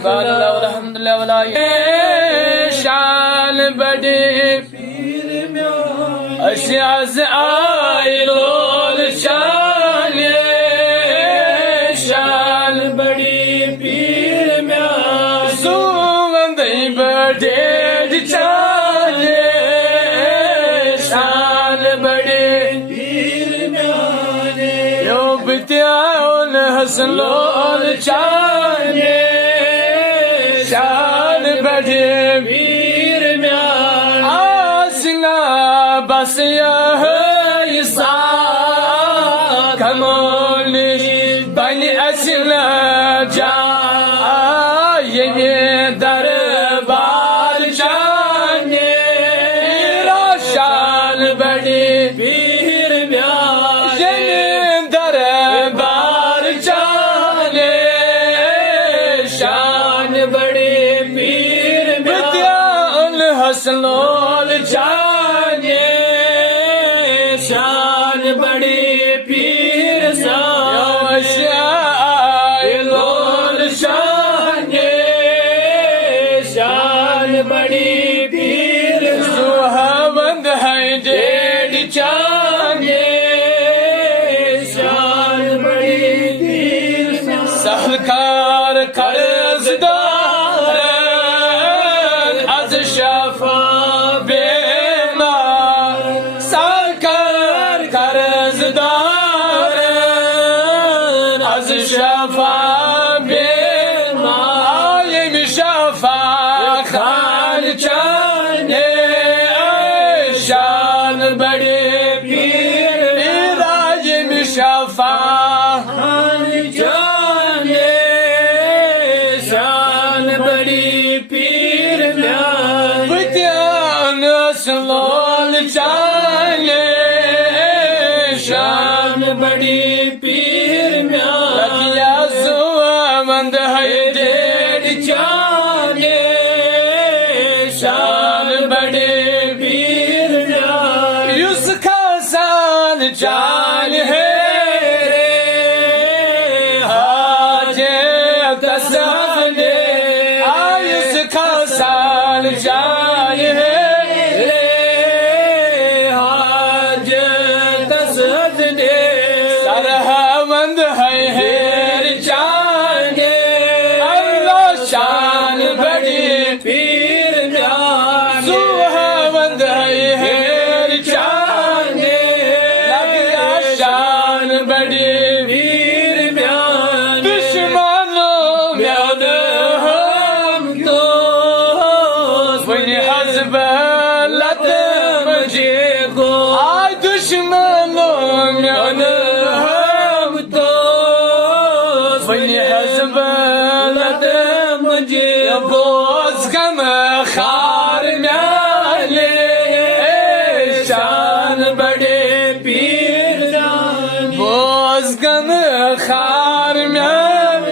सुभानअल्लाह अल्हम्दुलिल्लाह वला शान बड़े अशाज आइलोल शान शान बड़ी पीर म्यान सुवंदई बड़े चाल शान बड़े पीर म्यान यो बित्याउल हसलोल शान शान बड़े पीर म्यान आसिला बस यह ईसा कमोल बन असला जा ये दरबार शान शान बड़े पीर म्यान ये दरबार शान शान बड़े पीर म्यान हसलोल शान शान बड़े पीर लोल शान शान बड़ी पीर सुहावंद है जेड चान शान बड़ी पीर सहलकार कर्जदार आज शफा बेमार सहलकार कर्जदार आज शफा बेमार ये शफा खान चान शान बड़े पीर राज में शफा खान चान शान बड़ी पीर म्यान बित्यान असलोल चान शान बड़ी पीर म्यान लगिया सुवंद है जेड चान शान बड़े पीर म्यान युस खासान चान है हाजे तसने आयुस खासान चान है हाजे तसने सरहवंद है हेर चान अल्लाह शान बड़ी पीर म्यान सुहावंद है हेर चान लगिया शान बड़ी पीर म्यान दुश्मनों म्यान हम तो वही हज़ब लत मुझे को आय दुश्मनों म्यान हम तो वही हज़ब लत मुझे बोझ गम खार म्यान शान बड़े पीर बोझ गम खार म्यान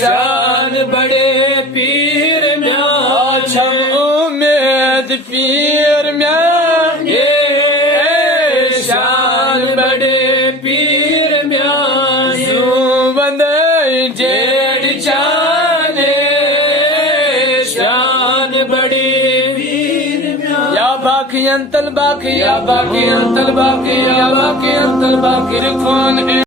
शान बड़े पीर म्यान छम उम्मीद पीर म्यान शान बड़े पीर म्यान सुवंद जेड चान शान बड़ी पीर म्यान या बाकी अंतल बाकी या बाकी अंतल बाकी या बाकी अंतल बाकी रखोन